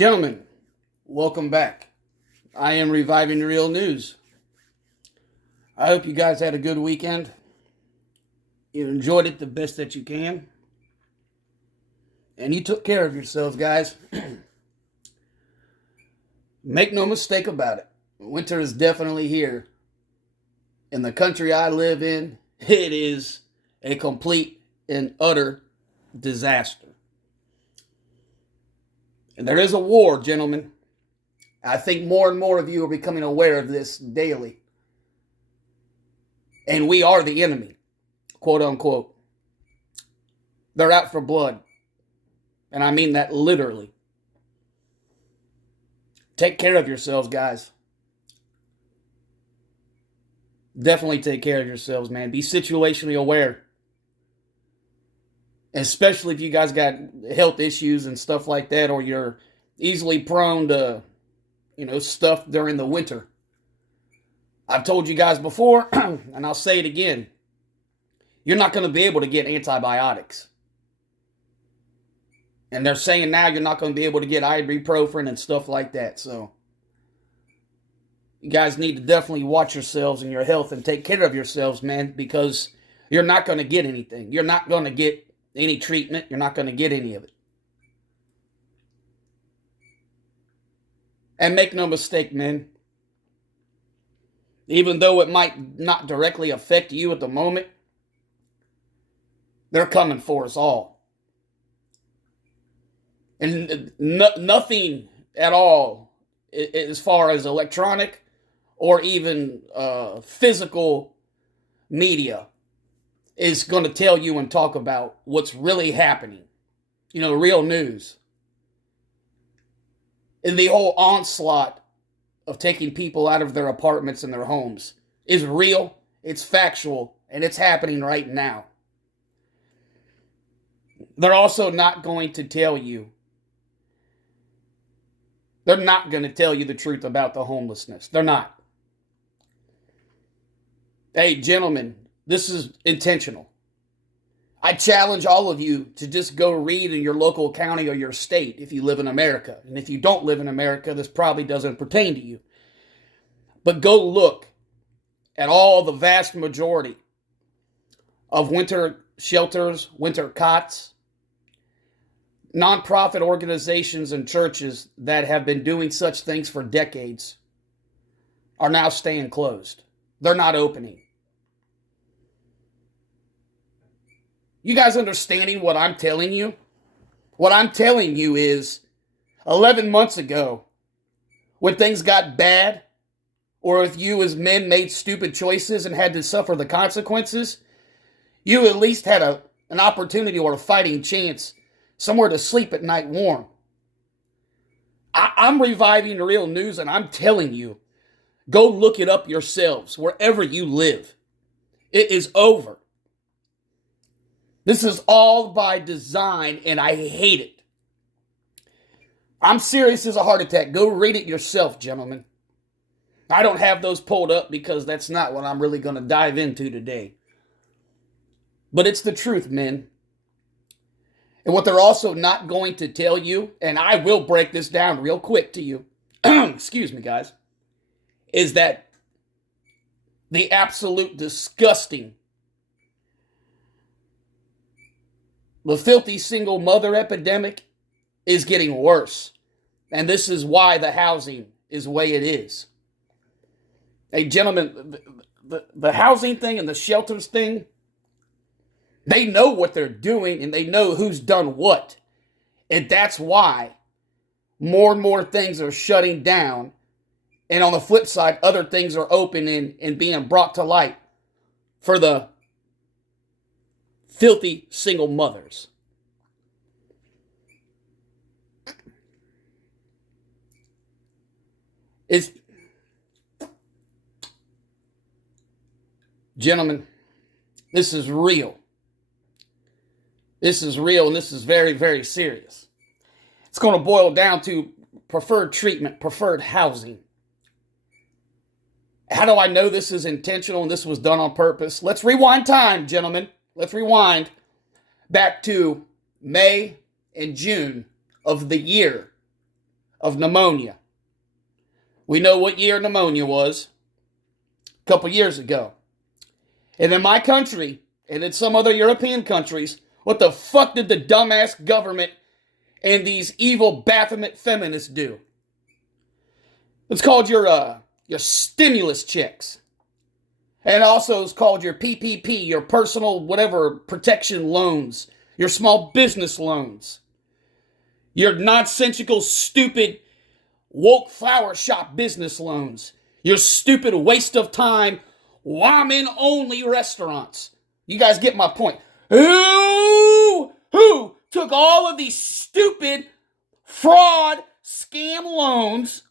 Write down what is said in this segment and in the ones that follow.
Gentlemen, welcome back. I am reviving real news. I hope you guys had a good weekend. You enjoyed it the best that you can. And you took care of yourselves, guys. Make no mistake about it. Winter is definitely here. In the country I live in, it is a complete and utter disaster. And there is a war, gentlemen. I think more and more of you are becoming aware of this daily. And we are the enemy, quote unquote. They're out for blood. And I mean that literally. Take care of yourselves, guys. Definitely take care of yourselves, man. Be situationally aware. Especially if you guys got health issues and stuff like that, or you're easily prone to, stuff during the winter. I've told you guys before, and I'll say it again. You're not going to be able to get antibiotics. And they're saying now you're not going to be able to get ibuprofen and stuff like that. So you guys need to definitely watch yourselves and your health and take care of yourselves, man, because you're not going to get anything. You're not going to get any treatment. You're not going to get any of it. And make no mistake, man. Even though it might not directly affect you at the moment, they're coming for us all. And nothing at all, as far as electronic or even physical media, is going to tell you and talk about what's really happening. Real news. And the whole onslaught of taking people out of their apartments and their homes is real, it's factual, and it's happening right now. They're also not going to tell you. They're not going to tell you the truth about the homelessness. They're not. Hey, gentlemen, this is intentional. I challenge all of you to just go read in your local county or your state if you live in America. And if you don't live in America, this probably doesn't pertain to you. But go look at all the vast majority of winter shelters, winter cots, nonprofit organizations and churches that have been doing such things for decades are now staying closed. They're not opening. You guys understanding what I'm telling you? What I'm telling you is 11 months ago, when things got bad, or if you as men made stupid choices and had to suffer the consequences, you at least had an opportunity or a fighting chance somewhere to sleep at night warm. I'm reviving the real news, and I'm telling you, go look it up yourselves wherever you live. It is over. This is all by design, and I hate it. I'm serious as a heart attack. Go read it yourself, gentlemen. I don't have those pulled up because that's not what I'm really going to dive into today. But it's the truth, men. And what they're also not going to tell you, and I will break this down real quick to you, excuse me, guys, is that the absolute disgusting, the filthy single mother epidemic is getting worse. And this is why the housing is the way it is. Hey, gentlemen, the housing thing and the shelters thing, they know what they're doing and they know who's done what. And that's why more and more things are shutting down. And on the flip side, other things are opening and being brought to light for the filthy single mothers. Gentlemen, this is real. This is real, and this is very, very serious. It's going to boil down to preferred treatment, preferred housing. How do I know this is intentional and this was done on purpose? Let's rewind time, gentlemen. Let's rewind back to May and June of the year of pneumonia. We know what year pneumonia was, a couple years ago. And in my country, and in some other European countries, what the fuck did the dumbass government and these evil Baphomet feminists do? It's called your stimulus checks. And also it's called your PPP, your personal whatever protection loans, your small business loans, your nonsensical, stupid, woke flower shop business loans, your stupid waste of time, women-only restaurants. You guys get my point. Who took all of these stupid fraud scam loans?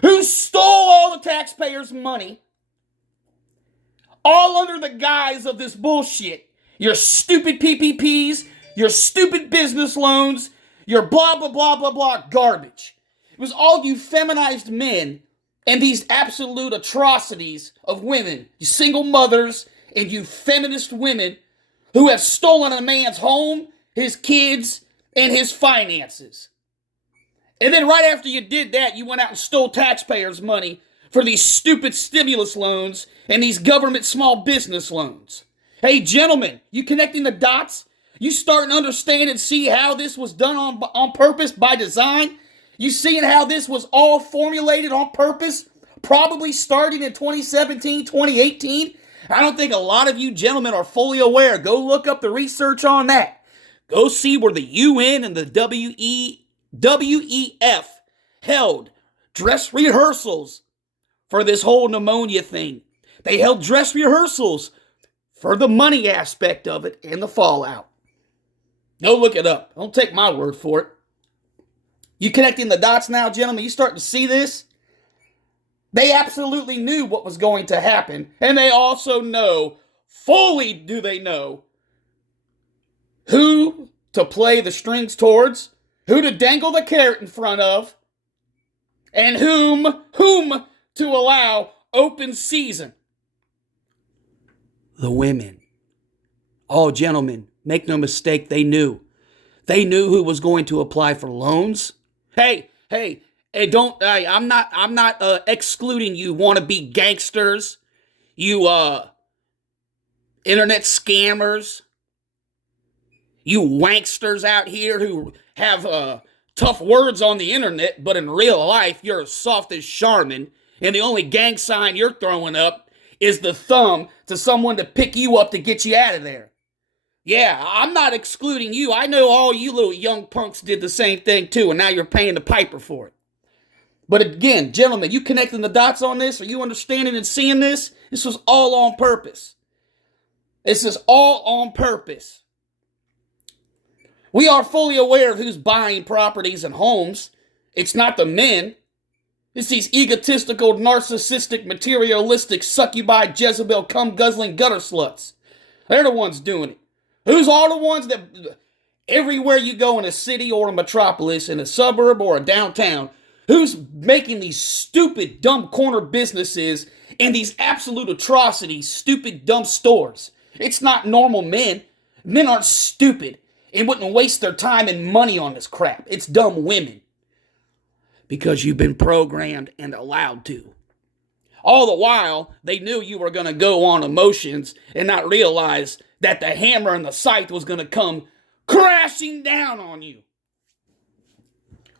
Who stole all the taxpayers' money? All under the guise of this bullshit. Your stupid PPPs, your stupid business loans, your blah, blah, blah, blah, blah garbage. It was all you feminized men and these absolute atrocities of women, you single mothers and you feminist women who have stolen a man's home, his kids, and his finances. And then right after you did that, you went out and stole taxpayers' money for these stupid stimulus loans and these government small business loans. Hey, gentlemen, you connecting the dots? You starting to understand and see how this was done on purpose, by design? You seeing how this was all formulated on purpose? Probably starting in 2017, 2018? I don't think a lot of you gentlemen are fully aware. Go look up the research on that. Go see where the UN and the WEF held dress rehearsals for this whole pneumonia thing. They held dress rehearsals for the money aspect of it and the fallout. Go look it up. Don't take my word for it. You connecting the dots now, gentlemen? You starting to see this? They absolutely knew what was going to happen. And they also know, fully do they know, who to play the strings towards, who to dangle the carrot in front of, and whom to allow open season. The women. Oh, gentlemen, make no mistake, they knew. They knew who was going to apply for loans. Hey, I'm not excluding you wannabe gangsters, you internet scammers, you wanksters out here who have tough words on the internet, but in real life you're as soft as Charmin, and the only gang sign you're throwing up is the thumb to someone to pick you up to get you out of there. Yeah, I'm not excluding you. I know all you little young punks did the same thing too, and now you're paying the piper for it. But again, gentlemen, you connecting the dots on this? Are you understanding and seeing this? This was all on purpose. This is all on purpose. We are fully aware of who's buying properties and homes. It's not the men. It's these egotistical, narcissistic, materialistic, succubi, Jezebel, cum-guzzling gutter sluts. They're the ones doing it. Who's all the ones that everywhere you go in a city or a metropolis, in a suburb or a downtown, who's making these stupid, dumb corner businesses and these absolute atrocities, stupid, dumb stores? It's not normal men. Men aren't stupid and wouldn't waste their time and money on this crap. It's dumb women. Because you've been programmed and allowed to. All the while, they knew you were going to go on emotions and not realize that the hammer and the scythe was going to come crashing down on you.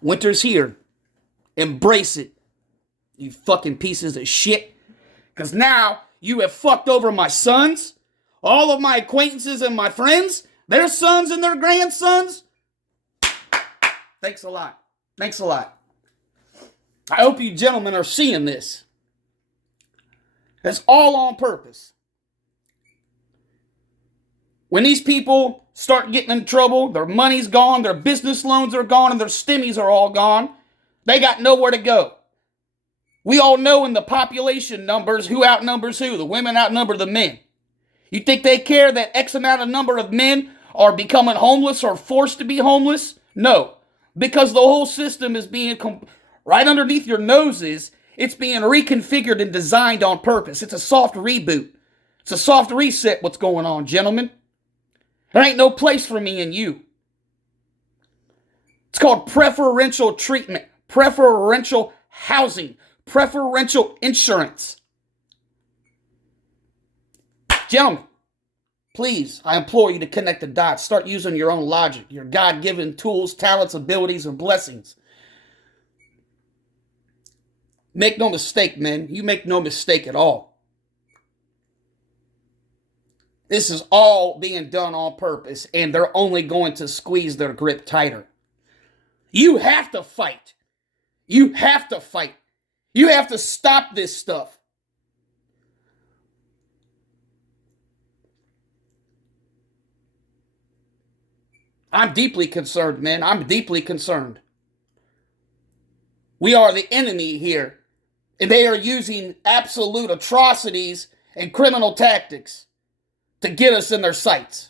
Winter's here. Embrace it, you fucking pieces of shit. Because now you have fucked over my sons, all of my acquaintances and my friends, their sons and their grandsons. Thanks a lot. Thanks a lot. I hope you gentlemen are seeing this. That's all on purpose. When these people start getting in trouble, their money's gone, their business loans are gone, and their stimmies are all gone, they got nowhere to go. We all know in the population numbers who outnumbers who. The women outnumber the men. You think they care that X amount of number of men are becoming homeless or forced to be homeless? No. Because the whole system is being, right underneath your noses, it's being reconfigured and designed on purpose. It's a soft reboot. It's a soft reset what's going on, gentlemen. There ain't no place for me and you. It's called preferential treatment. preferential housing, preferential insurance. Gentlemen, please, I implore you to connect the dots. Start using your own logic, your God-given tools, talents, abilities, and blessings. Make no mistake, men. You make no mistake at all. This is all being done on purpose, and they're only going to squeeze their grip tighter. You have to fight. You have to fight. You have to stop this stuff. I'm deeply concerned, man. I'm deeply concerned. We are the enemy here, and they are using absolute atrocities and criminal tactics to get us in their sights.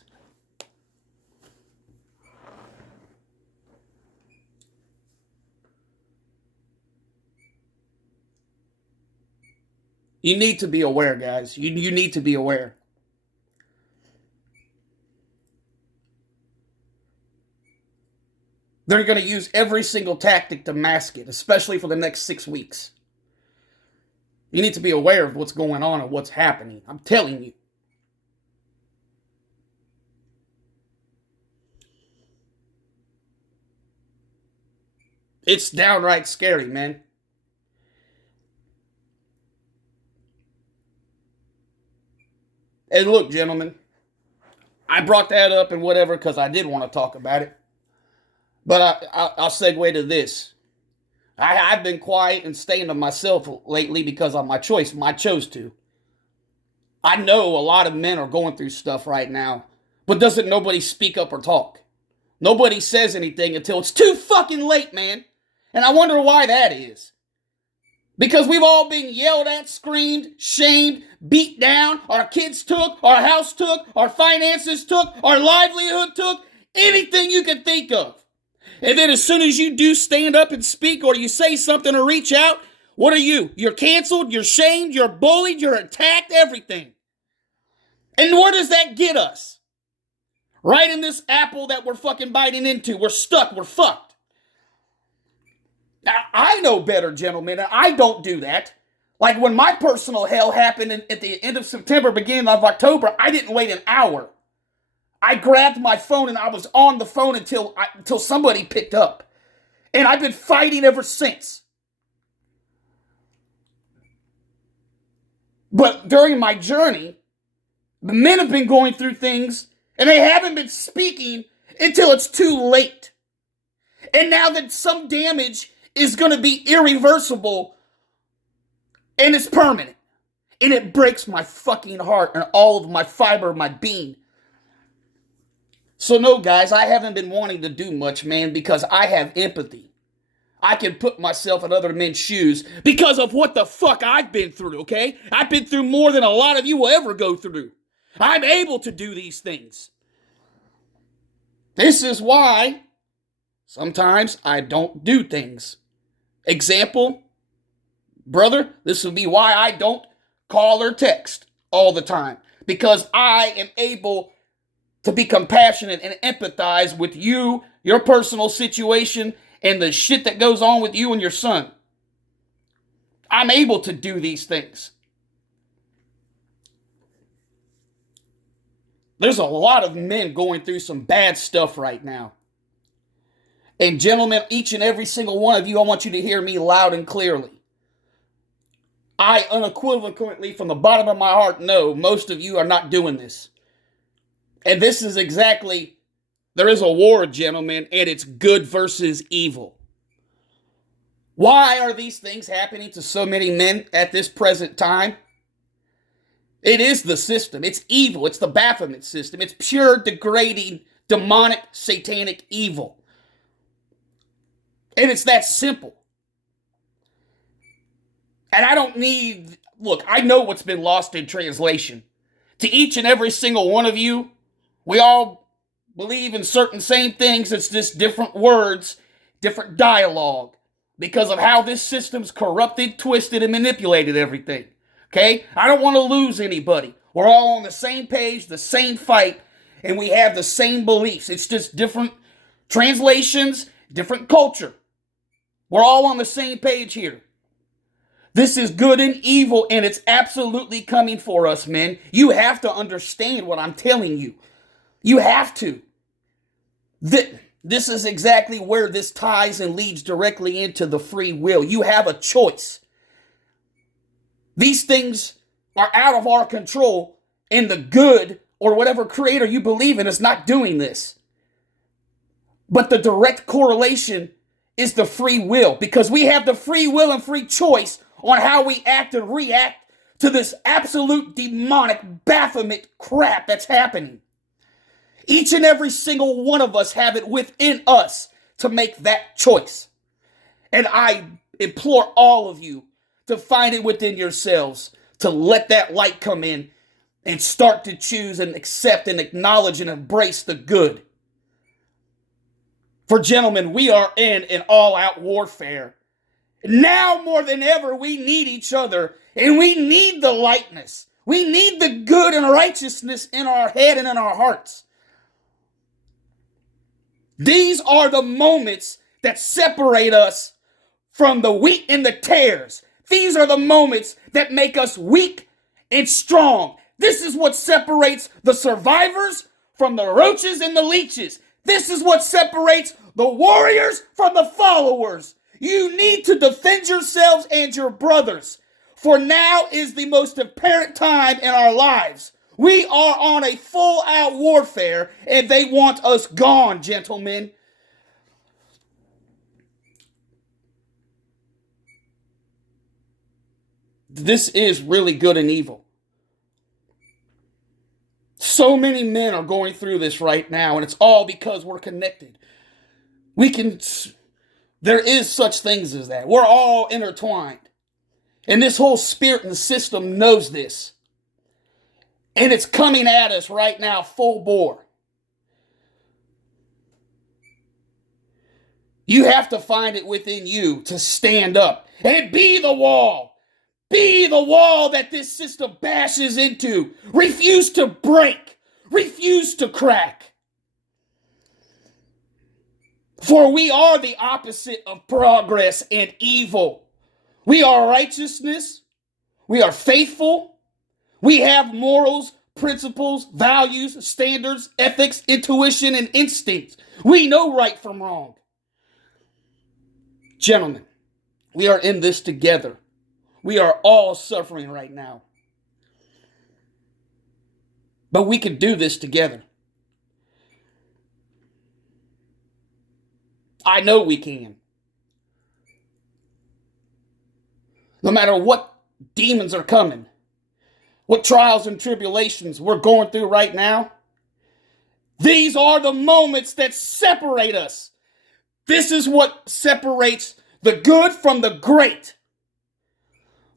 You need to be aware, guys. You need to be aware. They're going to use every single tactic to mask it, especially for the next 6 weeks. You need to be aware of what's going on and what's happening. I'm telling you. It's downright scary, man. And look, gentlemen, I brought that up and whatever because I did want to talk about it. But I'll segue to this. I've been quiet and staying to myself lately because of my choice. I chose to. I know a lot of men are going through stuff right now, but doesn't nobody speak up or talk? Nobody says anything until it's too fucking late, man. And I wonder why that is. Because we've all been yelled at, screamed, shamed, beat down. Our kids took, our house took, our finances took, our livelihood took, anything you can think of. And then as soon as you do stand up and speak or you say something or reach out, what are you? You're canceled, you're shamed, you're bullied, you're attacked, everything. And where does that get us? Right in this apple that we're fucking biting into. We're stuck, we're fucked. Now, I know better, gentlemen, and I don't do that. Like when my personal hell happened at the end of September, beginning of October, I didn't wait an hour. I grabbed my phone and I was on the phone until somebody picked up. And I've been fighting ever since. But during my journey, the men have been going through things and they haven't been speaking until it's too late. And now that some damage is going to be irreversible and it's permanent. And it breaks my fucking heart and all of my fiber of my being. So no, guys, I haven't been wanting to do much, man, because I have empathy. I can put myself in other men's shoes because of what the fuck I've been through, okay? I've been through more than a lot of you will ever go through. I'm able to do these things. This is why sometimes I don't do things. Example, brother, this would be why I don't call or text all the time. Because I am able to be compassionate and empathize with you, your personal situation, and the shit that goes on with you and your son. I'm able to do these things. There's a lot of men going through some bad stuff right now. And gentlemen, each and every single one of you, I want you to hear me loud and clearly. I unequivocally, from the bottom of my heart, know most of you are not doing this. And this is exactly, there is a war, gentlemen, and it's good versus evil. Why are these things happening to so many men at this present time? It is the system. It's evil. It's the Baphomet system. It's pure, degrading, demonic, satanic evil. And it's that simple. And I don't need, look, I know what's been lost in translation. To each and every single one of you, we all believe in certain same things. It's just different words, different dialogue. Because of how this system's corrupted, twisted, and manipulated everything. Okay? I don't want to lose anybody. We're all on the same page, the same fight, and we have the same beliefs. It's just different translations, different culture. We're all on the same page here. This is good and evil, and it's absolutely coming for us, men. You have to understand what I'm telling you. You have to. This is exactly where this ties and leads directly into the free will. You have a choice. These things are out of our control, and the good or whatever creator you believe in is not doing this. But the direct correlation is the free will, because we have the free will and free choice on how we act and react to this absolute demonic Baphomet crap that's happening. Each and every single one of us have it within us to make that choice. And I implore all of you to find it within yourselves, to let that light come in and start to choose and accept and acknowledge and embrace the good. For gentlemen, we are in an all-out warfare. Now more than ever, we need each other, and we need the lightness. We need the good and righteousness in our head and in our hearts. These are the moments that separate us from the wheat and the tares. These are the moments that make us weak and strong. This is what separates the survivors from the roaches and the leeches. This is what separates the warriors from the followers. You need to defend yourselves and your brothers, for now is the most apparent time in our lives. We are on a full-out warfare, and they want us gone, gentlemen. This is really good and evil. So many men are going through this right now, and it's all because we're connected. There is such things as that. We're all intertwined. And this whole spirit and system knows this. And it's coming at us right now full bore. You have to find it within you to stand up and be the wall. Be the wall that this system bashes into. Refuse to break. Refuse to crack. For we are the opposite of progress and evil. We are righteousness. We are faithful. We have morals, principles, values, standards, ethics, intuition, and instinct. We know right from wrong. Gentlemen, we are in this together. We are all suffering right now. But we can do this together. I know we can. No matter what demons are coming, what trials and tribulations we're going through right now, these are the moments that separate us. This is what separates the good from the great,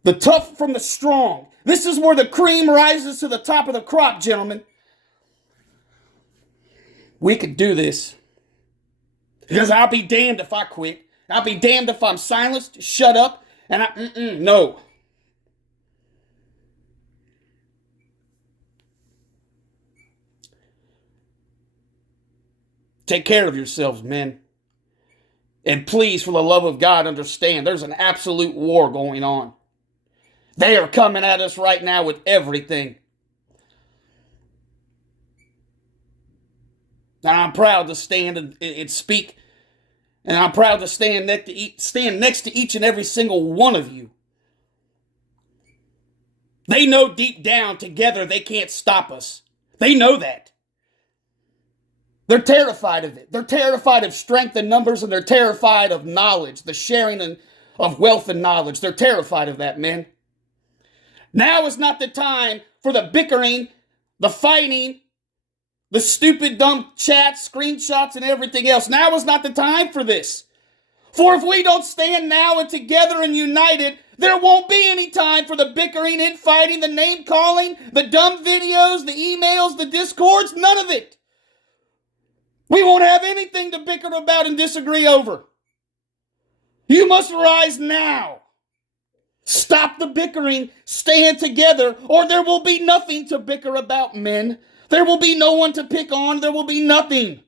the tough from the strong. This is where the cream rises to the top of the crop, gentlemen. We could do this. Because I'll be damned if I quit. I'll be damned if I'm silenced, shut up, and no. Take care of yourselves, men. And please, for the love of God, understand there's an absolute war going on. They are coming at us right now with everything. And I'm proud to stand and speak. And I'm proud to stand next to each and every single one of you. They know deep down together they can't stop us. They know that. They're terrified of it. They're terrified of strength and numbers, and they're terrified of knowledge, the sharing of wealth and knowledge. They're terrified of that, man. Now is not the time for the bickering, the fighting, the stupid, dumb chats, screenshots, and everything else. Now is not the time for this. For if we don't stand now and together and united, there won't be any time for the bickering, infighting, the name calling, the dumb videos, the emails, the discords, none of it. We won't have anything to bicker about and disagree over. You must rise now. Stop the bickering, stand together, or there will be nothing to bicker about, men. There will be no one to pick on. There will be nothing.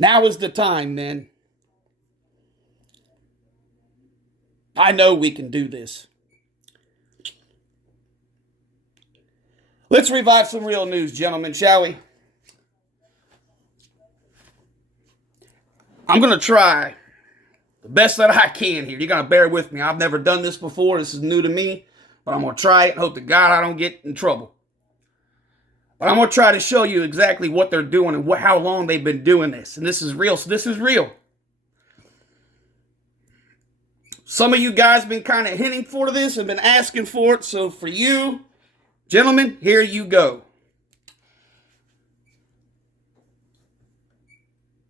Now is the time, men. I know we can do this. Let's revive some real news, gentlemen, shall we? I'm going to try the best that I can here. You're going to bear with me. I've never done this before. This is new to me. But I'm going to try it and hope to God I don't get in trouble. But I'm going to try to show you exactly what they're doing and how long they've been doing this. And this is real. So this is real. Some of you guys have been kind of hinting for this and been asking for it. So for you, gentlemen, here you go.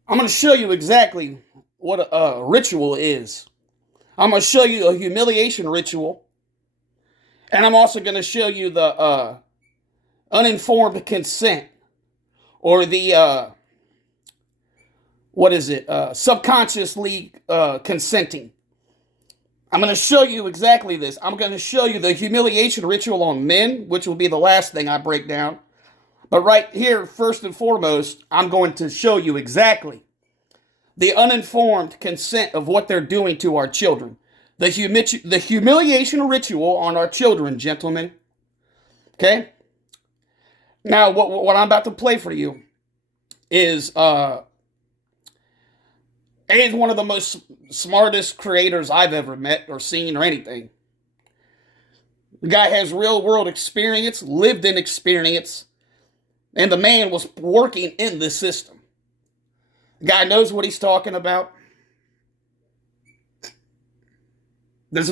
I'm going to show you exactly what a ritual is. I'm going to show you a humiliation ritual. And I'm also going to show you the uninformed consent. Or the, subconsciously consenting. I'm going to show you exactly this. I'm going to show you the humiliation ritual on men, which will be the last thing I break down. But right here, first and foremost, I'm going to show you exactly the uninformed consent of what they're doing to our children. The humiliation ritual on our children, gentlemen. Okay? Now, what I'm about to play for you is one of the most smartest creators I've ever met or seen or anything. The guy has real world experience, lived in experience, and the man was working in this system. The guy knows what he's talking about. The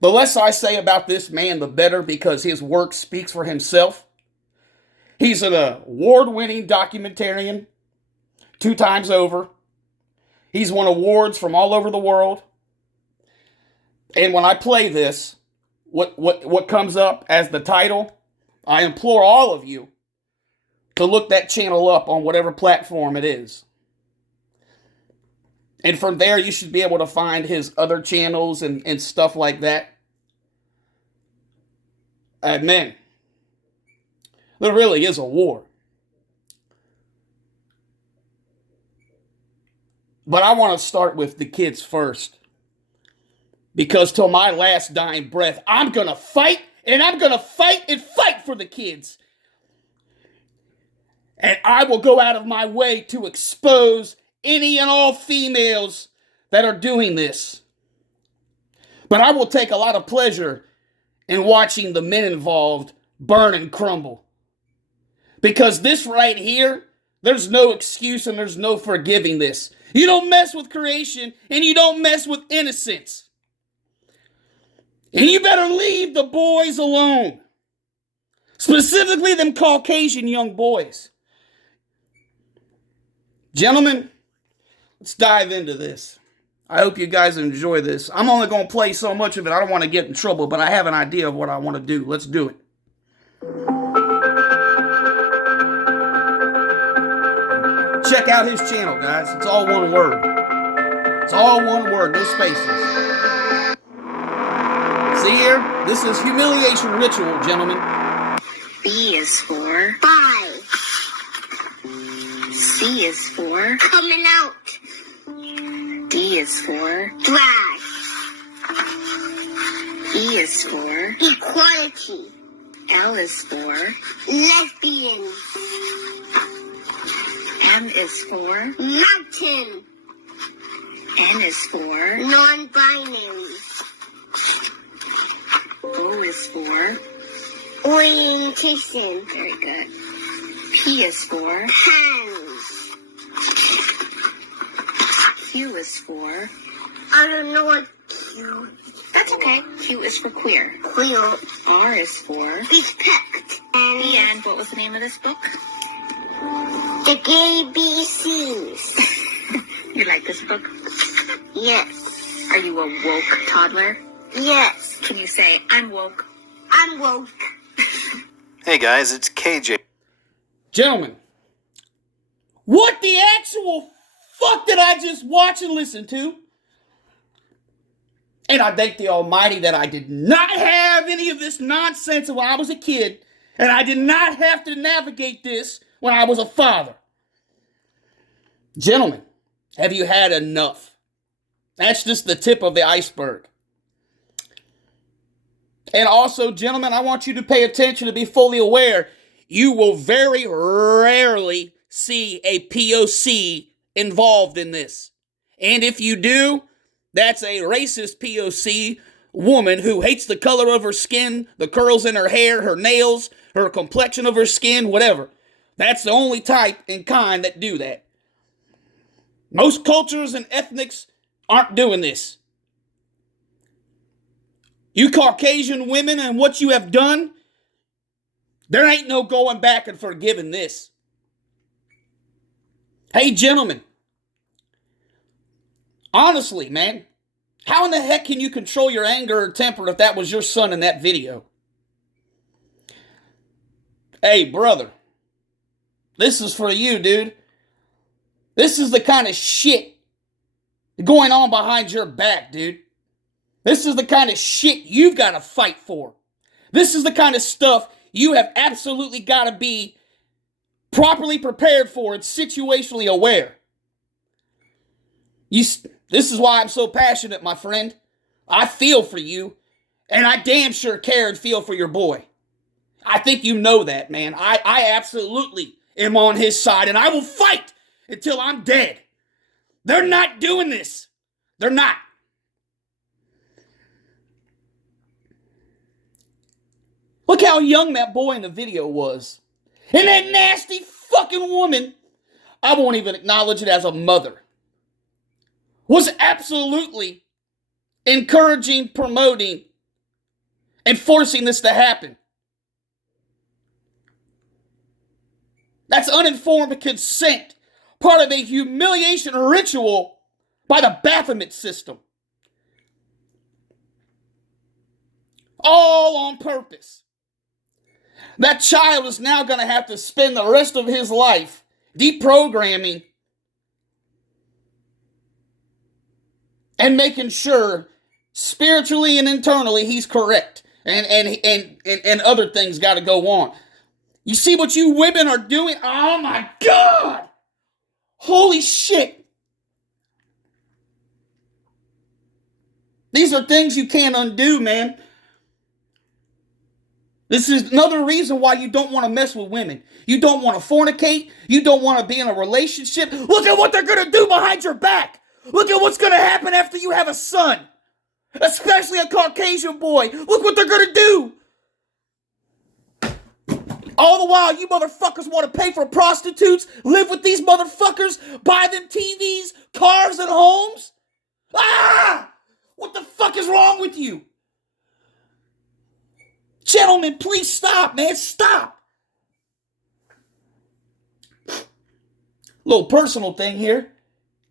less I say about this man, the better, because his work speaks for himself. He's an award-winning documentarian 2 times over. He's won awards from all over the world. And when I play this, what comes up as the title, I implore all of you to look that channel up on whatever platform it is. And from there, you should be able to find his other channels and stuff like that. Man, there really is a war. But I want to start with the kids first. Because till my last dying breath, I'm going to fight, and I'm going to fight and fight for the kids. And I will go out of my way to expose any and all females that are doing this. But I will take a lot of pleasure in watching the men involved burn and crumble. Because this right here, there's no excuse and there's no forgiving this. You don't mess with creation and you don't mess with innocence. And you better leave the boys alone. Specifically them Caucasian young boys. Gentlemen, let's dive into this. I hope you guys enjoy this. I'm only going to play so much of it. I don't want to get in trouble, but I have an idea of what I want to do. Let's do it. Check out his channel, guys. It's all one word. It's all one word, no spaces. See here? This is humiliation ritual, gentlemen. B is for bye. C is for coming out. D is for drag. E is for equality. L is for lesbian. M is for mountain. N is for non-binary. O is for orientation. Very good. P is for hands. Q is for I don't know what Q. That's okay. Q is for queer. Queer. R is for respect. And what was the name of this book? The ABCs. You like this book? Yes. Are you a woke toddler? Yes. Can you say, I'm woke? I'm woke. Hey guys, it's KJ. Gentlemen, what the actual fuck did I just watch and listen to? And I thank the Almighty that I did not have any of this nonsense when I was a kid, and I did not have to navigate this when I was a father. Gentlemen, have you had enough? That's just the tip of the iceberg. And also, gentlemen, I want you to pay attention to be fully aware. You will very rarely see a POC involved in this. And if you do, that's a racist POC woman who hates the color of her skin, the curls in her hair, her nails, her complexion of her skin, whatever. That's the only type and kind that do that. Most cultures and ethnics aren't doing this. You Caucasian women and what you have done, there ain't no going back and forgiving this. Hey, gentlemen, honestly, man, how in the heck can you control your anger or temper if that was your son in that video? Hey, brother, this is for you, dude. This is the kind of shit going on behind your back, dude. This is the kind of shit you've got to fight for. This is the kind of stuff you have absolutely got to be properly prepared for and situationally aware. This is why I'm so passionate, my friend. I feel for you, and I damn sure care and feel for your boy. I think you know that, man. I absolutely am on his side, and I will fight until I'm dead. They're not doing this. They're not. Look how young that boy in the video was. And that nasty fucking woman, I won't even acknowledge it as a mother, was absolutely encouraging, promoting, and forcing this to happen. That's uninformed consent, part of a humiliation ritual by the Baphomet system. All on purpose. That child is now going to have to spend the rest of his life deprogramming and making sure spiritually and internally he's correct. And other things got to go on. You see what you women are doing? Oh my God! Holy shit! These are things you can't undo, man. This is another reason why you don't want to mess with women. You don't want to fornicate. You don't want to be in a relationship. Look at what they're going to do behind your back. Look at what's going to happen after you have a son. Especially a Caucasian boy. Look what they're going to do. All the while, you motherfuckers want to pay for prostitutes, live with these motherfuckers, buy them TVs, cars, and homes. Ah! What the fuck is wrong with you? Gentlemen, please stop, man. Stop. Little personal thing here.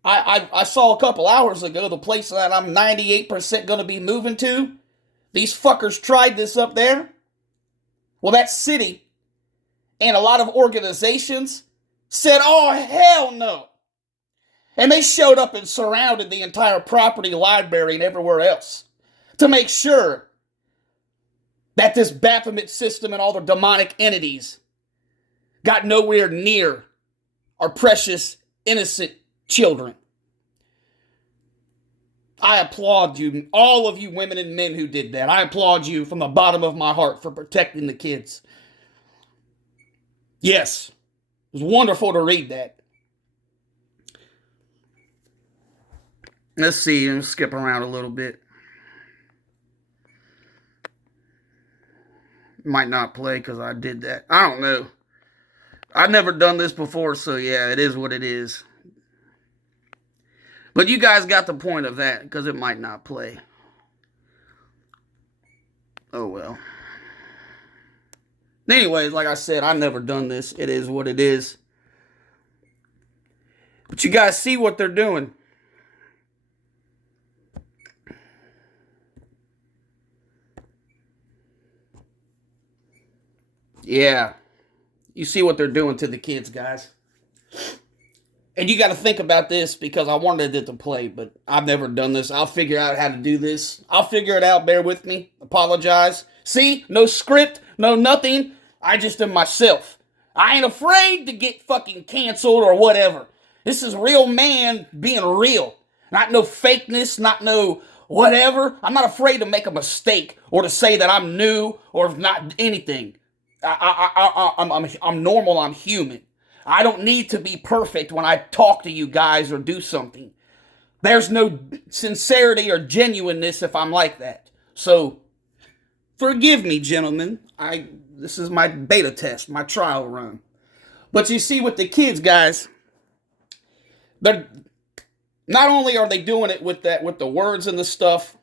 I saw a couple hours ago the place that I'm 98% going to be moving to. These fuckers tried this up there. Well, that city and a lot of organizations said, oh, hell no. And they showed up and surrounded the entire property, library, and everywhere else to make sure that this Baphomet system and all the demonic entities got nowhere near our precious, innocent children. I applaud you, all of you women and men who did that. I applaud you from the bottom of my heart for protecting the kids. Yes, it was wonderful to read that. Let's see, let's skip around a little bit. Might not play because I did that. I don't know. I've never done this before, so yeah, it is what it is. But you guys got the point of that because it might not play. Oh well. Anyways, like I said, I've never done this. It is what it is. But you guys see what they're doing. Yeah. You see what they're doing to the kids, guys. And you got to think about this because I wanted it to play, but I've never done this. I'll figure out how to do this. I'll figure it out. Bear with me. Apologize. See? No script. No nothing. I just am myself. I ain't afraid to get fucking canceled or whatever. This is real man being real. Not no fakeness, not no whatever. I'm not afraid to make a mistake or to say that I'm new or not anything. I'm normal. I'm human. I don't need to be perfect when I talk to you guys or do something. There's no sincerity or genuineness if I'm like that. So, forgive me, gentlemen. This is my beta test, my trial run. But you see, with the kids, guys, they're not only are they doing it with the words and the stuff.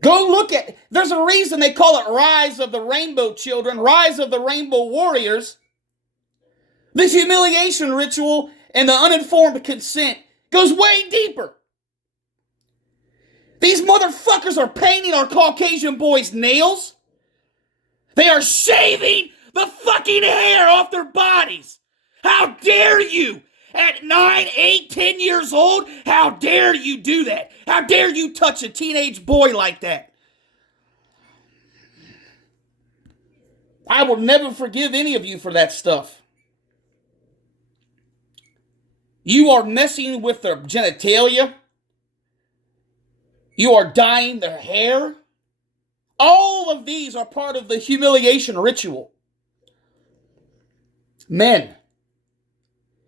Go look at. There's a reason they call it Rise of the Rainbow Children, Rise of the Rainbow Warriors. The humiliation ritual and the uninformed consent goes way deeper. These motherfuckers are painting our Caucasian boys' nails. They are shaving the fucking hair off their bodies. How dare you? At 9, 8, 10 years old, how dare you do that? How dare you touch a teenage boy like that? I will never forgive any of you for that stuff. You are messing with their genitalia. You are dyeing their hair. All of these are part of the humiliation ritual. Men,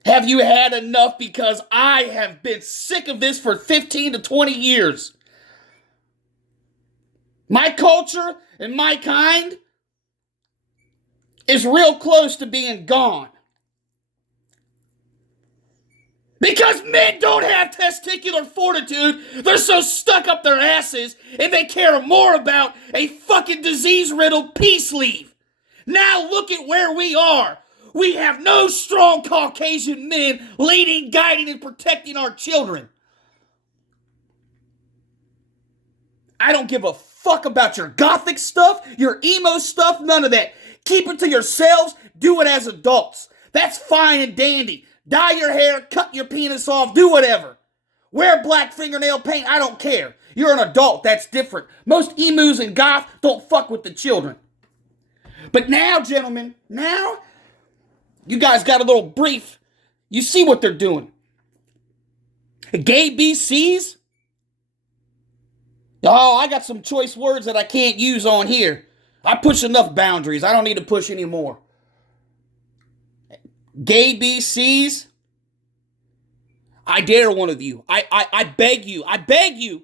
have you had enough? Because I have been sick of this for 15 to 20 years. My culture and my kind is real close to being gone. Because men don't have testicular fortitude, they're so stuck up their asses, and they care more about a fucking disease-riddled peace leave. Now look at where we are. We have no strong Caucasian men leading, guiding, and protecting our children. I don't give a fuck about your gothic stuff, your emo stuff, none of that. Keep it to yourselves. Do it as adults. That's fine and dandy. Dye your hair, cut your penis off, do whatever. Wear black fingernail paint, I don't care. You're an adult, that's different. Most emus and goth don't fuck with the children. But now, gentlemen, now, you guys got a little brief. You see what they're doing. Gay BCs? Oh, I got some choice words that I can't use on here. I push enough boundaries. I don't need to push any more. Gay BCs, I dare one of you. I beg you,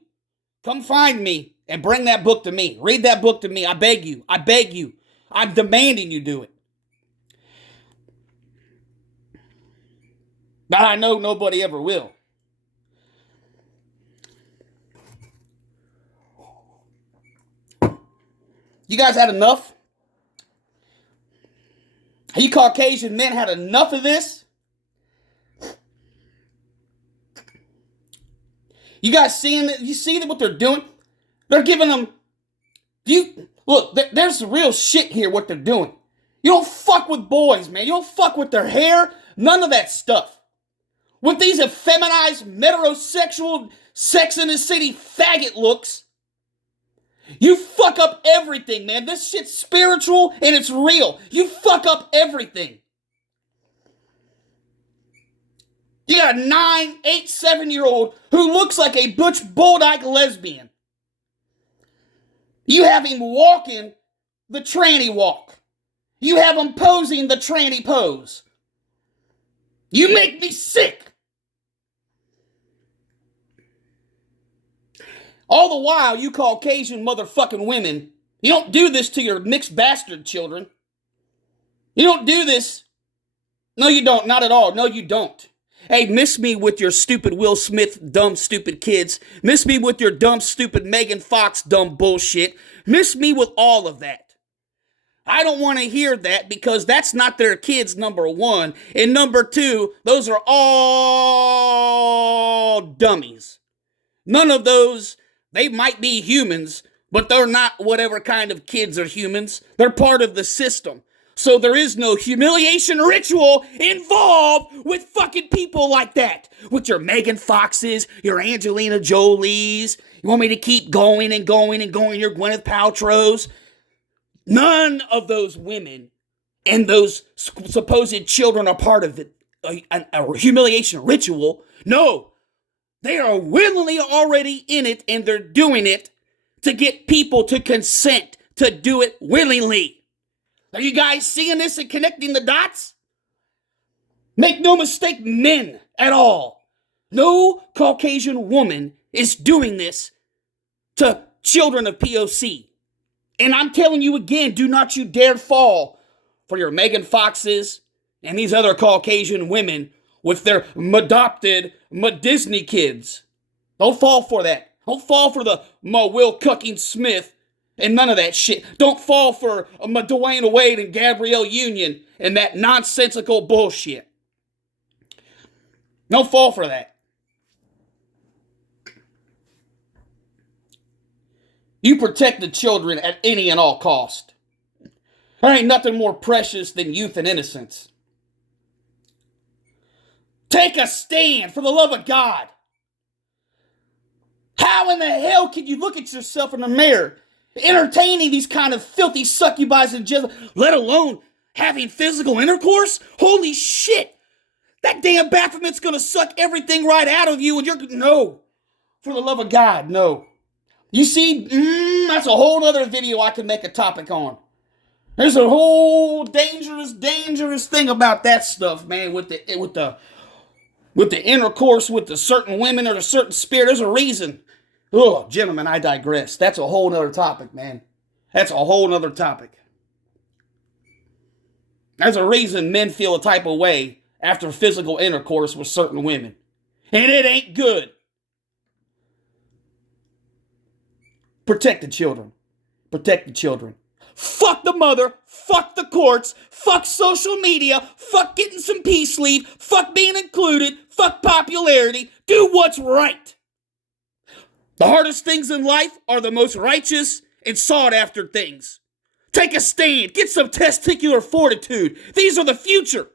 come find me and bring that book to me. Read that book to me. I beg you. I'm demanding you do it. But I know nobody ever will. You guys had enough? You Caucasian men had enough of this? You guys you see what they're doing? They're giving them, look, there's real shit here what they're doing. You don't fuck with boys, man. You don't fuck with their hair. None of that stuff. With these effeminized, heterosexual, Sex in the City faggot looks, you fuck up everything, man. This shit's spiritual and it's real. You fuck up everything. You got a 9, 8, 7-year-old who looks like a butch bulldog lesbian. You have him walking the tranny walk. You have him posing the tranny pose. You make me sick. All the while, you Caucasian motherfucking women, you don't do this to your mixed bastard children. You don't do this. No, you don't. Not at all. No, you don't. Hey, miss me with your stupid Will Smith, dumb, stupid kids. Miss me with your dumb, stupid Megan Fox, dumb bullshit. Miss me with all of that. I don't want to hear that because that's not their kids, number one. And number two, those are all dummies. None of those, they might be humans, but they're not whatever kind of kids are humans. They're part of the system. So there is no humiliation ritual involved with fucking people like that. With your Megan Foxes, your Angelina Jolies. You want me to keep going and going and going, your Gwyneth Paltrows. None of those women and those supposed children are part of it. a humiliation ritual. No, they are willingly already in it, and they're doing it to get people to consent to do it willingly. Are you guys seeing this and connecting the dots? Make no mistake, men at all. No Caucasian woman is doing this to children of POC. And I'm telling you again, do not you dare fall for your Megan Foxes and these other Caucasian women with their adopted Disney kids. Don't fall for that. Don't fall for the Will Cucking Smith and none of that shit. Don't fall for Dwayne Wade and Gabrielle Union and that nonsensical bullshit. Don't fall for that. You protect the children at any and all cost. There ain't nothing more precious than youth and innocence. Take a stand for the love of God. How in the hell can you look at yourself in the mirror entertaining these kind of filthy succubus and Jezebel, let alone having physical intercourse? Holy shit. That damn Baphomet's gonna suck everything right out of you and you're... No. For the love of God, no. You see, that's a whole other video I can make a topic on. There's a whole dangerous thing about that stuff, man, with the intercourse with the certain women or the certain spirit. There's a reason. Oh, gentlemen, I digress. That's a whole other topic, man. That's a whole other topic. There's a reason men feel a type of way after physical intercourse with certain women. And it ain't good. Protect the children. Protect the children. Fuck the mother. Fuck the courts. Fuck social media. Fuck getting some peace leave. Fuck being included. Fuck popularity. Do what's right. The hardest things in life are the most righteous and sought after things. Take a stand. Get some testicular fortitude. These are the future.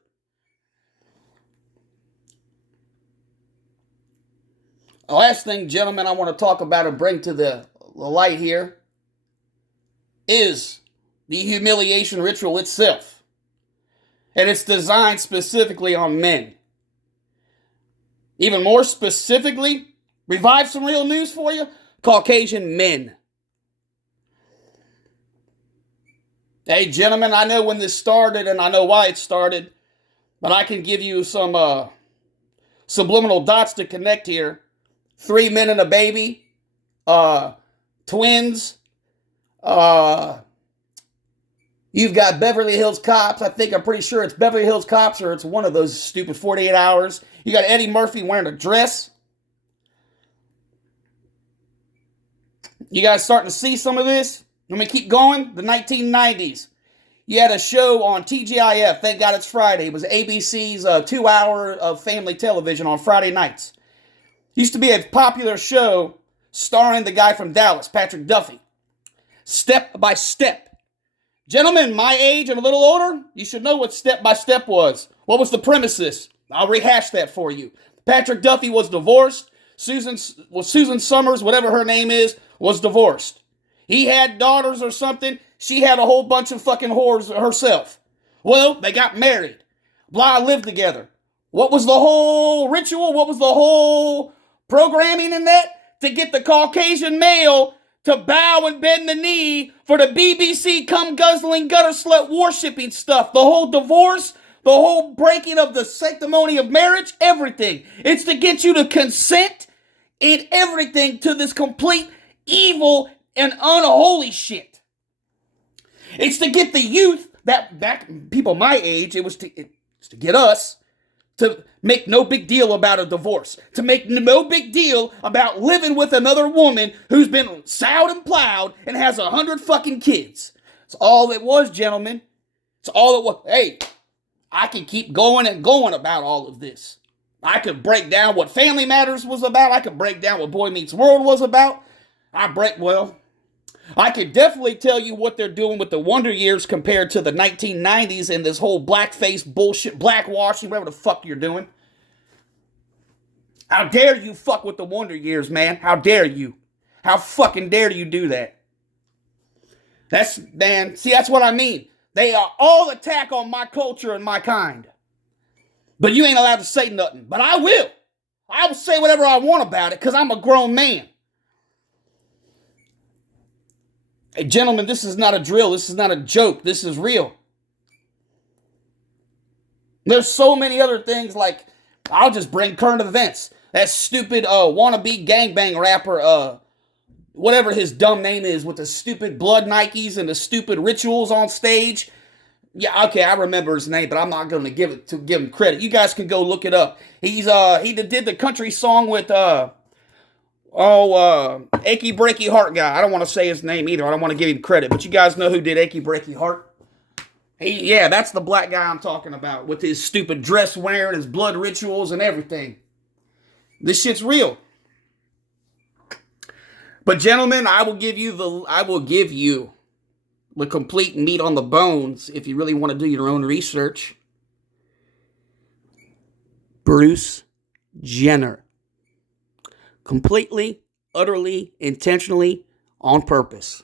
The last thing, gentlemen, I want to talk about and bring to the light here is the humiliation ritual itself. And it's designed specifically on men. Even more specifically, revive some real news for you, Caucasian men. Hey, gentlemen, I know when this started and I know why it started, but I can give you some subliminal dots to connect here. 3 men and a baby, twins, you've got Beverly Hills Cops. I'm pretty sure it's Beverly Hills Cops or it's one of those stupid 48 Hours. You got Eddie Murphy wearing a dress. You guys starting to see some of this? Let me keep going. The 1990s. You had a show on TGIF. Thank God it's Friday. It was ABC's 2 hour of family television on Friday nights. Used to be a popular show starring the guy from Dallas, Patrick Duffy. Step by Step. Gentlemen, my age and a little older, you should know what Step by Step was. What was the premises? I'll rehash that for you. Patrick Duffy was divorced. Susan Summers, whatever her name is, was divorced. He had daughters or something. She had a whole bunch of fucking whores herself. Well, they got married. Blah, lived together. What was the whole ritual? What was the whole programming in that? To get the Caucasian male to bow and bend the knee for the BBC cum-guzzling, gutter-slut worshipping stuff. The whole divorce, the whole breaking of the sanctimony of marriage, everything. It's to get you to consent in everything to this complete evil and unholy shit. It's to get the youth, that back people my age, it's to get us to make no big deal about a divorce, to make no big deal about living with another woman who's been sowed and plowed and has 100 fucking kids. It's all it was, gentlemen. It's all it was. Hey, I can keep going and going about all of this. I could break down what Family Matters was about. I could break down what Boy Meets World was about. I could definitely tell you what they're doing with the Wonder Years compared to the 1990s and this whole blackface bullshit, blackwashing, whatever the fuck you're doing. How dare you fuck with the Wonder Years, man? How dare you? How fucking dare you do that? That's what I mean. They are all attack on my culture and my kind. But you ain't allowed to say nothing. But I will. I will say whatever I want about it because I'm a grown man. Hey, gentlemen, this is not a drill. This is not a joke. This is real. There's so many other things like, I'll just bring current events. That stupid wannabe gangbang rapper, whatever his dumb name is, with the stupid blood Nikes and the stupid rituals on stage. Yeah, okay, I remember his name, but I'm not going to give him credit. You guys can go look it up. He did the country song with Achy Breaky Heart guy. I don't want to say his name either. I don't want to give him credit, but you guys know who did Achy Breaky Heart? Yeah, that's the black guy I'm talking about with his stupid dress wearing, his blood rituals and everything. This shit's real. But gentlemen, I will give you the complete meat on the bones if you really want to do your own research. Bruce Jenner. Completely, utterly, intentionally, on purpose.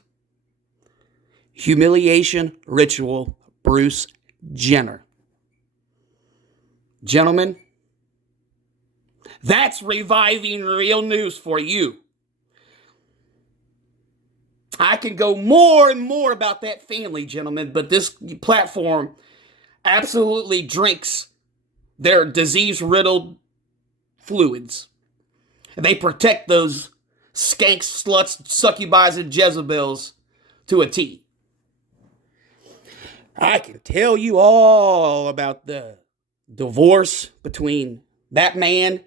Humiliation Ritual, Bruce Jenner. Gentlemen, that's reviving real news for you. I can go more and more about that family, gentlemen, but this platform absolutely drinks their disease-riddled fluids. They protect those skanks, sluts, succubis, and Jezebels to a T. I can tell you all about the divorce between that man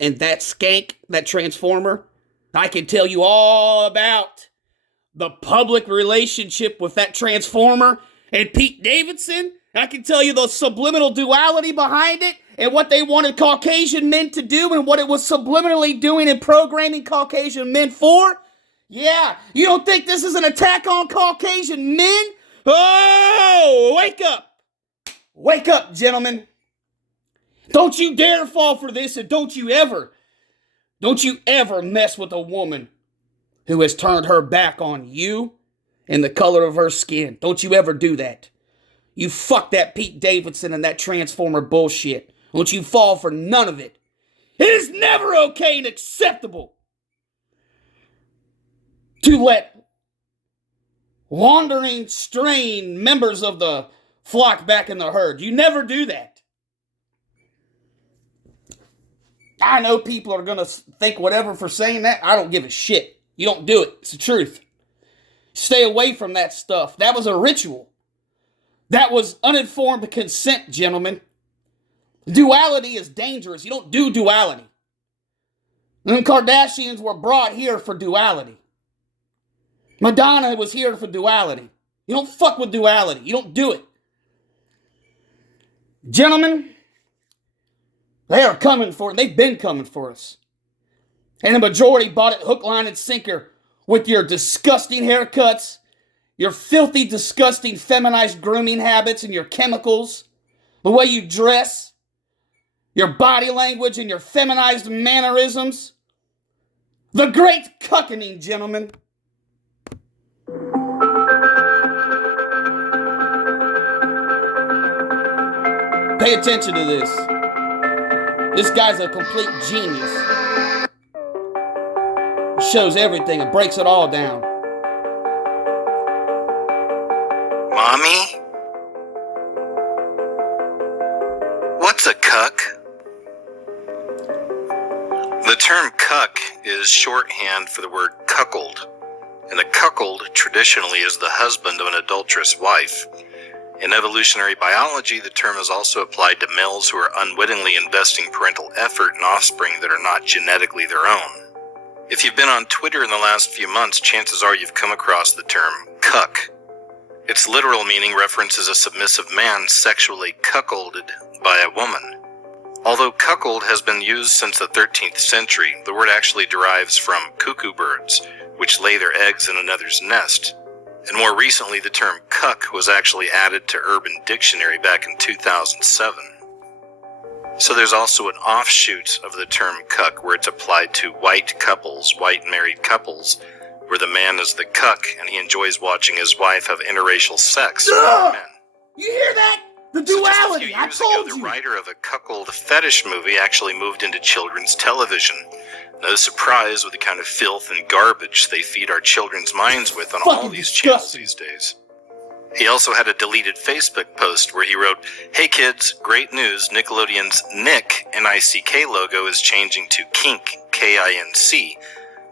and that skank, that transformer. I can tell you all about the public relationship with that transformer and Pete Davidson. I can tell you the subliminal duality behind it and what they wanted Caucasian men to do and what it was subliminally doing and programming Caucasian men for. Yeah, you don't think this is an attack on Caucasian men? Oh, wake up. Wake up, gentlemen. Don't you dare fall for this, and don't you ever mess with a woman who has turned her back on you and the color of her skin. Don't you ever do that. You fuck that Pete Davidson and that transformer bullshit. Don't you fall for none of it. It is never okay and acceptable to let wandering, straying members of the flock back in the herd. You never do that. I know people are going to think whatever for saying that. I don't give a shit. You don't do it. It's the truth. Stay away from that stuff. That was a ritual. That was uninformed consent, gentlemen. Duality is dangerous. You don't do duality. The Kardashians were brought here for duality. Madonna was here for duality. You don't fuck with duality. You don't do it. Gentlemen, they are coming for it. They've been coming for us. And the majority bought it hook, line, and sinker with your disgusting haircuts, your filthy, disgusting, feminized grooming habits and your chemicals, the way you dress, your body language and your feminized mannerisms. The great cuckening, gentlemen. Pay attention to this. This guy's a complete genius. He shows everything and breaks it all down. Mommy? What's a cuck? The term cuck is shorthand for the word cuckold, and a cuckold traditionally is the husband of an adulterous wife. In evolutionary biology, the term is also applied to males who are unwittingly investing parental effort in offspring that are not genetically their own. If you've been on Twitter in the last few months, chances are you've come across the term cuck. Its literal meaning references a submissive man sexually cuckolded by a woman. Although cuckold has been used since the 13th century, the word actually derives from cuckoo birds, which lay their eggs in another's nest. And more recently, the term cuck was actually added to Urban Dictionary back in 2007. So there's also an offshoot of the term cuck where it's applied to white couples, white married couples, where the man is the cuck and he enjoys watching his wife have interracial sex with other men. You hear that? The So just a duality, few I years ago, told the you. writer of a cuckold fetish movie actually moved into children's television. No surprise with the kind of filth and garbage they feed our children's minds with on all Fucking these channels disgusting. these days. He also had a deleted Facebook post where he wrote, "Hey kids, great news, Nickelodeon's Nick, N-I-C-K logo is changing to Kink, K-I-N-C.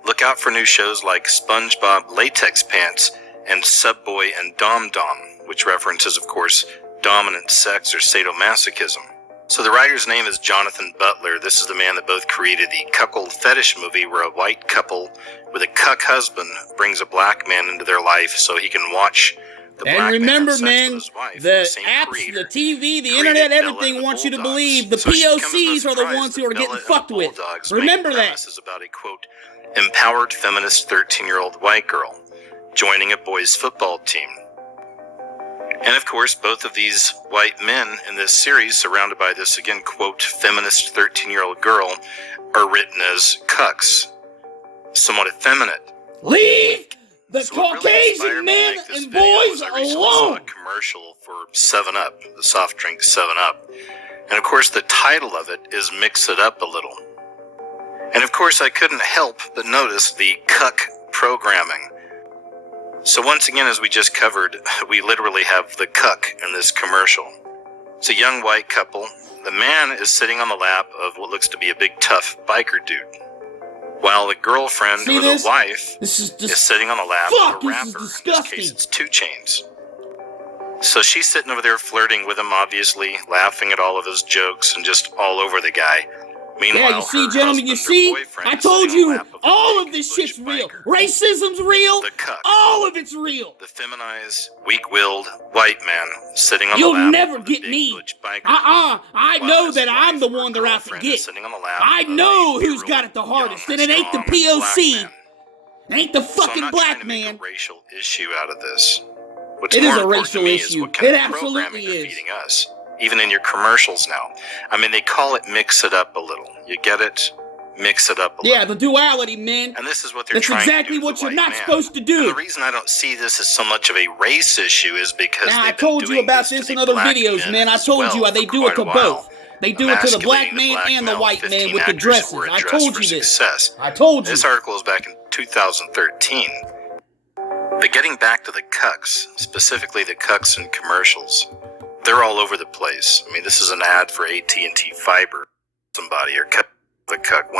Look out for new shows like SpongeBob Latex Pants and Subboy and Dom Dom," which references, of course, dominant sex or sadomasochism. So the writer's name is Jonathan Butler. This is the man that both created the cuckold fetish movie where a white couple with a cuck husband brings a black man into their life so he can watch the black And remember, man have sex man, with his wife. the same apps, creator the TV, the created internet, Bella everything and the wants you to Bulldogs. believe the So it should come as no POCs are the surprise ones that who are Bella getting and fucked the with. Bulldogs' Remember main that. premise is about a, quote, empowered feminist 13-year-old white girl joining a boys' football team. And of course, both of these white men in this series, surrounded by this, again, quote, feminist 13-year-old girl, are written as cucks. Somewhat effeminate. Leave the So what really Caucasian inspired me to men make this and video boys was I recently saw a alone. commercial for 7-Up, the soft drink 7-Up. And of course, the title of it is Mix It Up a Little. And of course, I couldn't help but notice the cuck programming. So once again, as we just covered, we literally have the cuck in this commercial. It's a young white couple. The man is sitting on the lap of what looks to be a big tough biker dude, while the girlfriend See or this? the wife This is is just sitting on the lap fuck, of a this rapper. is In this disgusting. case, it's 2 Chainz. So she's sitting over there flirting with him, obviously, laughing at all of his jokes and just all over the guy. Meanwhile, Yeah, you see, her gentlemen, you husband or see? boyfriend I is told sitting on the you, lap of a all big of this butch shit's real. biker. Racism's real. The cuck. All of it's real. The feminized, weak-willed white man sitting on You'll the lap never of the get big me. butch biker. I while know his that I'm wife the or one they're out to girlfriend is get. sitting on the lap I of know a who's got it the young, hardest, and it ain't the strong POC. black man. It ain't the So I'm fucking not black trying to make man. a racial issue out of this. What's It more is a important to racial me issue. is what kind It of absolutely programming they're is. feeding us, even in your commercials now. I mean, they call it mix it up a little. You get it? Mix it up a little. Yeah, the duality, man. And this is what they're That's trying exactly to do what as a you're white not man. supposed to And do. the reason I don't see this as so much of a race issue is because Now, I they've been told you doing about this this to in the other black videos, men man. I as told well you they for do it quite to a while, both. They do it to the black emasculating man black and the male white 15 man with the actors dresses. that were I addressed told for you this. success. I told you. This article is back in 2013. But getting back to the cucks, specifically the cucks in commercials, they're all over the place. I mean, this is an ad for AT&T Fiber. Somebody or cut the cuck.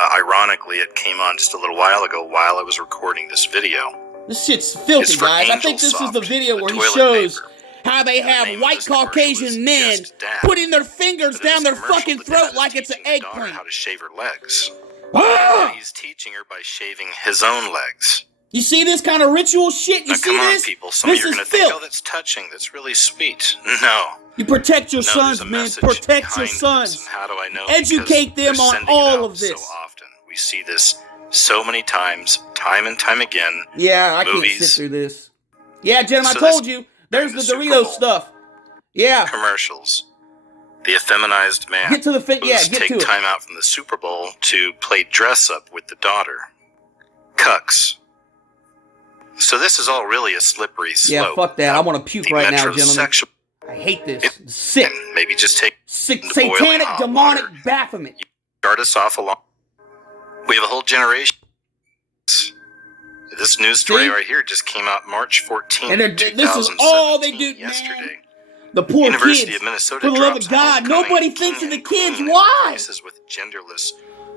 Ironically, it came on just a little while ago while I was recording this video. This shit's filthy, It's for guys. I think Angel this is the Soft, video the where he toilet shows paper. how they And the have name of white this commercial is Caucasian men Just Dad. putting their fingers But in down this their commercial, fucking the throat dad is like it's an teaching the daughter eggplant. how to shave her legs. Ah! He's teaching her by shaving his own legs. You see this kind of ritual shit? You Now, see come on, this? people. Some of This you are is going to think, oh, filth. that's touching. That's really sweet. No. You protect your No, sons, there's a man. message Protect your behind this, sons. and how do I know? Educate Because them they're on sending it all out of this. So often. We see this so many times, time and time again. Yeah, I can't Movies. sit through this. Yeah, gentlemen, So I told this- you. There's the during the Dorito Super Bowl. stuff. Yeah. Commercials. The effeminized man Get to the fit. Yeah, who's get take to it. time out from the Super Bowl to play dress up with the daughter. Cucks. So this is all really a slippery slope. Yeah, fuck that. I want to puke The right now, gentlemen. metrosexual I hate this. It's sick. and maybe just take Sick, the boiling satanic, hot demonic water. Baphomet. Start us off along. We have a whole generation. This news story See? right here just came out March 14th, And this is all they do, yesterday. man. The poor University kids. of Minnesota For the love drops of God, homecoming nobody king thinks of the and kids. queen Why? and replaces with genderless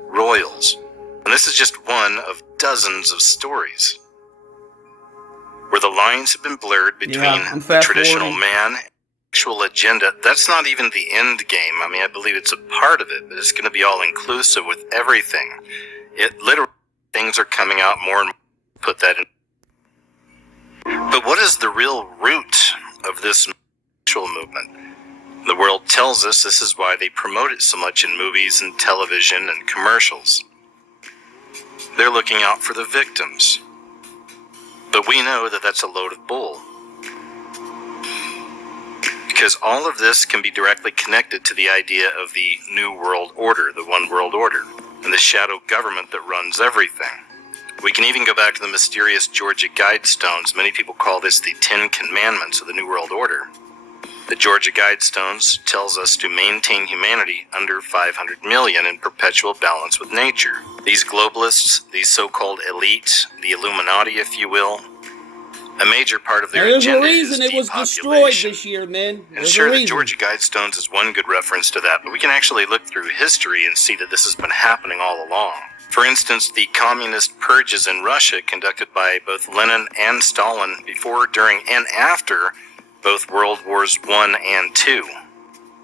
royals. And this is just one of dozens of stories where the lines have been blurred between I'm the fast traditional forwarding. man and actual agenda. That's not even the end game. I mean, I believe it's a part of it, but it's going to be all inclusive with everything. It literally, things are coming out more and more. Put that in. But what is the real root of this sexual movement? The world tells us this is why they promote it so much in movies and television and commercials. They're looking out for the victims. But we know that that's a load of bull. Because all of this can be directly connected to the idea of the New World Order, the One World Order, and the shadow government that runs everything. We can even go back to the mysterious Georgia Guidestones. Many people call this the Ten Commandments of the New World Order. The Georgia Guidestones tells us to maintain humanity under 500 million in perpetual balance with nature. These globalists, these so-called elite, the Illuminati, if you will, a major part of their agenda is There's a reason it was destroyed depopulation. this year, men. And sure, the Georgia Guidestones is one good reference to that, but we can actually look through history and see that this has been happening all along. For instance, the communist purges in Russia conducted by both Lenin and Stalin before, during, and after both World Wars I and II.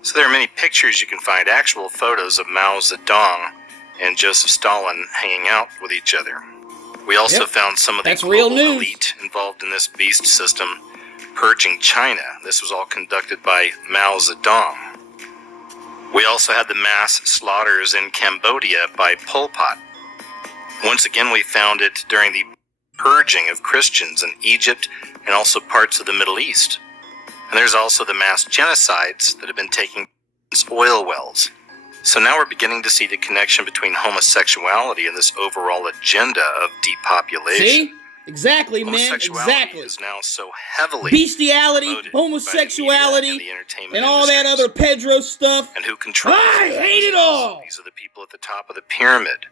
So there are many pictures you can find, actual photos of Mao Zedong and Joseph Stalin hanging out with each other. We also found some of the global elite involved in this beast system purging China. This was all conducted by Mao Zedong. We also had the mass slaughters in Cambodia by Pol Pot. Once again, we found it during the purging of Christians in Egypt and also parts of the Middle East. And there's also the mass genocides that have been taking place in oil wells. So now we're beginning to see the connection between homosexuality and this overall agenda of depopulation. See? Exactly, man. Homosexuality Exactly. is now so heavily bestiality, homosexuality, and all that other Pedro stuff. And who controls I hate it all. These are the people at the top of the pyramid,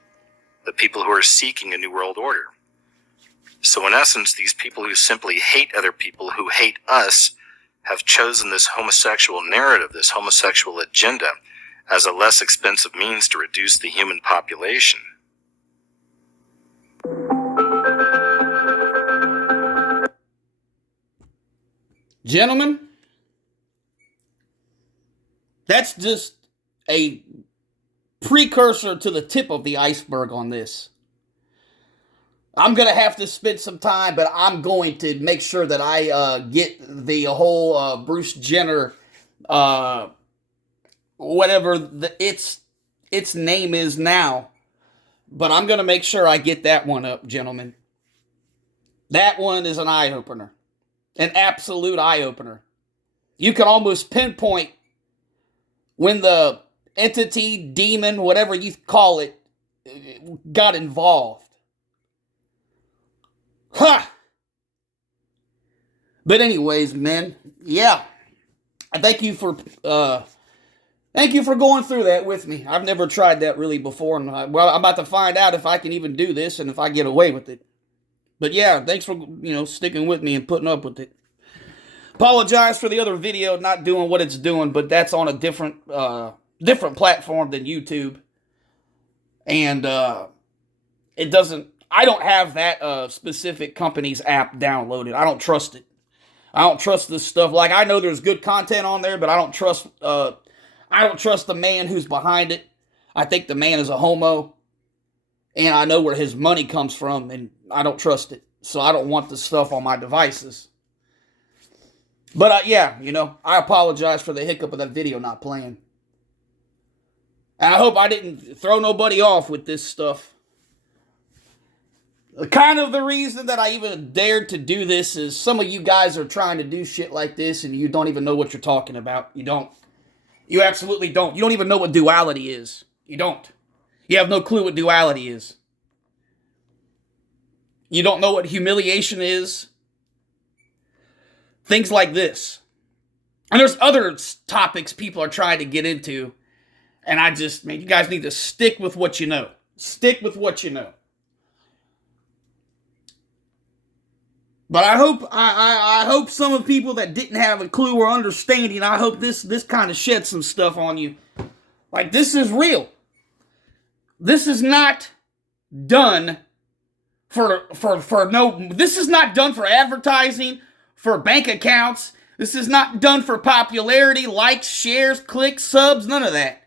the people who are seeking a new world order. So in essence, these people who simply hate other people who hate us have chosen this homosexual narrative, this homosexual agenda, as a less expensive means to reduce the human population. Gentlemen, that's just a precursor to the tip of the iceberg on this. I'm going to have to spend some time, but I'm going to make sure that I get the whole Bruce Jenner, whatever its name is now. But I'm going to make sure I get that one up, gentlemen. That one is an eye-opener. An absolute eye-opener. You can almost pinpoint when the entity, demon, whatever you call it, got involved. Ha! But anyways, man, yeah. Thank you for going through that with me. I've never tried that really before, and I'm about to find out if I can even do this and if I get away with it. But yeah, thanks for, sticking with me and putting up with it. Apologize for the other video not doing what it's doing, but that's on a different platform than YouTube. And it doesn't, I don't have that specific company's app downloaded. I don't trust it. I don't trust this stuff. Like, I know there's good content on there, but I don't trust the man who's behind it. I think the man is a homo. And I know where his money comes from, and I don't trust it. So I don't want the stuff on my devices. But yeah, I apologize for the hiccup of that video not playing. And I hope I didn't throw nobody off with this stuff. Kind of the reason that I even dared to do this is some of you guys are trying to do shit like this and you don't even know what you're talking about. You don't. You absolutely don't. You don't even know what duality is. You don't. You have no clue what duality is. You don't know what humiliation is. Things like this. And there's other topics people are trying to get into. And you guys need to stick with what you know. Stick with what you know. But I hope some of the people that didn't have a clue or understanding, I hope this kind of sheds some stuff on you. Like, this is real. This is not done this is not done for advertising, for bank accounts. This is not done for popularity, likes, shares, clicks, subs, none of that.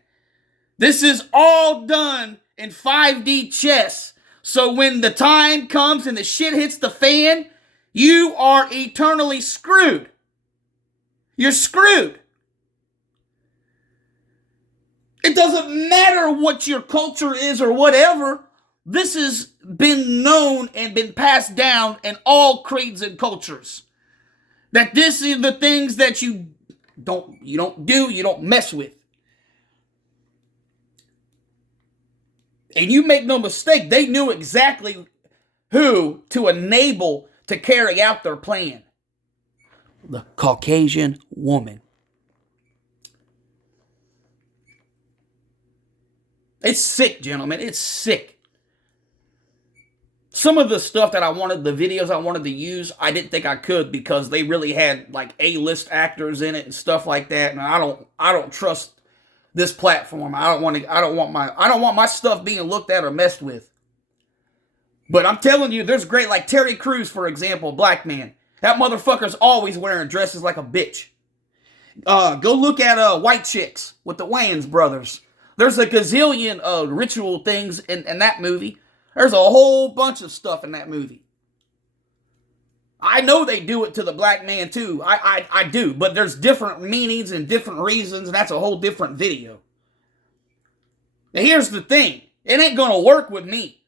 This is all done in 5D chess. So when the time comes and the shit hits the fan, you are eternally screwed. You're screwed. It doesn't matter what your culture is or whatever. This has been known and been passed down in all creeds and cultures. That this is the things that you don't mess with. And you make no mistake, they knew exactly who to enable to carry out their plan. The Caucasian woman. It's sick, gentlemen. It's sick. Some of the stuff that the videos I wanted to use, I didn't think I could because they really had like A-list actors in it and stuff like that. And I don't trust this platform. I don't want my stuff being looked at or messed with. But I'm telling you, there's great, like Terry Crews, for example, black man. That motherfucker's always wearing dresses like a bitch. Go look at White Chicks with the Wayans brothers. There's a gazillion ritual things in that movie. There's a whole bunch of stuff in that movie. I know they do it to the black man too. I do. But there's different meanings and different reasons, and that's a whole different video. Now here's the thing. It ain't gonna work with me.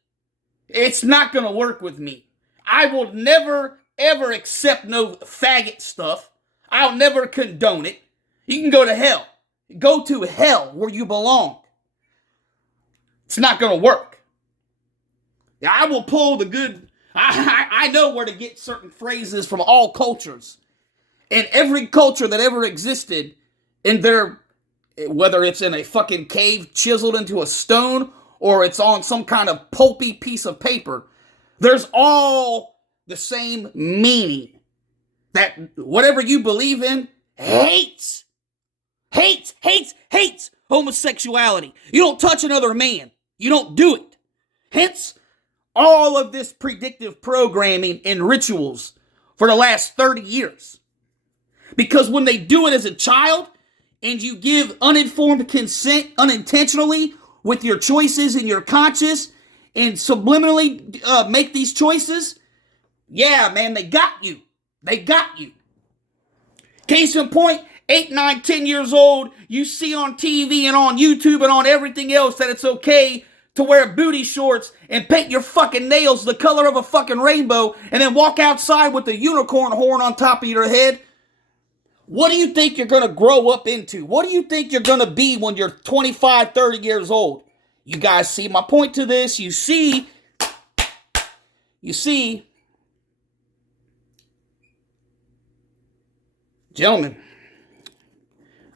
It's not gonna work with me. I will never, ever accept no faggot stuff. I'll never condone it. You can go to hell. Go to hell where you belong. It's not gonna work. I will pull the good. I know where to get certain phrases from all cultures. And every culture that ever existed in their, whether it's in a fucking cave chiseled into a stone or it's on some kind of pulpy piece of paper, there's all the same meaning. That whatever you believe in hates homosexuality. You don't touch another man. You don't do it. Hence, all of this predictive programming and rituals for the last 30 years. Because when they do it as a child and you give uninformed consent unintentionally with your choices and your conscious and subliminally make these choices, yeah, man, they got you. They got you. Case in point, 8, 9, 10 years old, you see on TV and on YouTube and on everything else that it's okay to wear booty shorts and paint your fucking nails the color of a fucking rainbow and then walk outside with a unicorn horn on top of your head. What do you think you're going to grow up into? What do you think you're going to be when you're 25, 30 years old? You guys see my point to this? You see, gentlemen,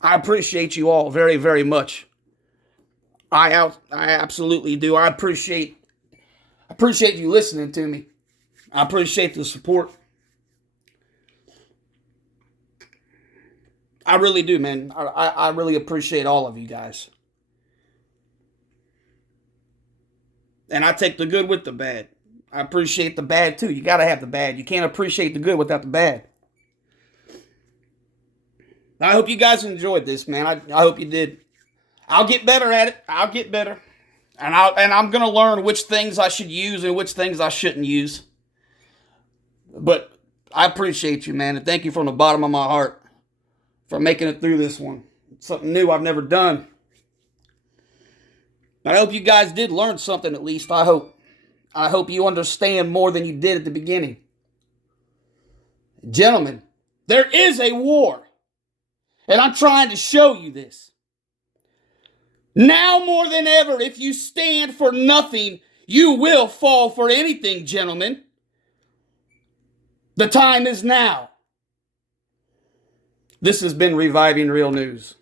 I appreciate you all very, very much. I absolutely do. I appreciate you listening to me. I appreciate the support. I really do, man. I really appreciate all of you guys. And I take the good with the bad. I appreciate the bad too. You gotta have the bad. You can't appreciate the good without the bad. I hope you guys enjoyed this, man. I hope you did. I'll get better at it. I'll get better. And I'm going to learn which things I should use and which things I shouldn't use. But I appreciate you, man. And thank you from the bottom of my heart for making it through this one. It's something new I've never done. I hope you guys did learn something at least. I hope. I hope you understand more than you did at the beginning. Gentlemen, there is a war. And I'm trying to show you this. Now more than ever, if you stand for nothing, you will fall for anything, gentlemen. The time is now. This has been Reviving Real News.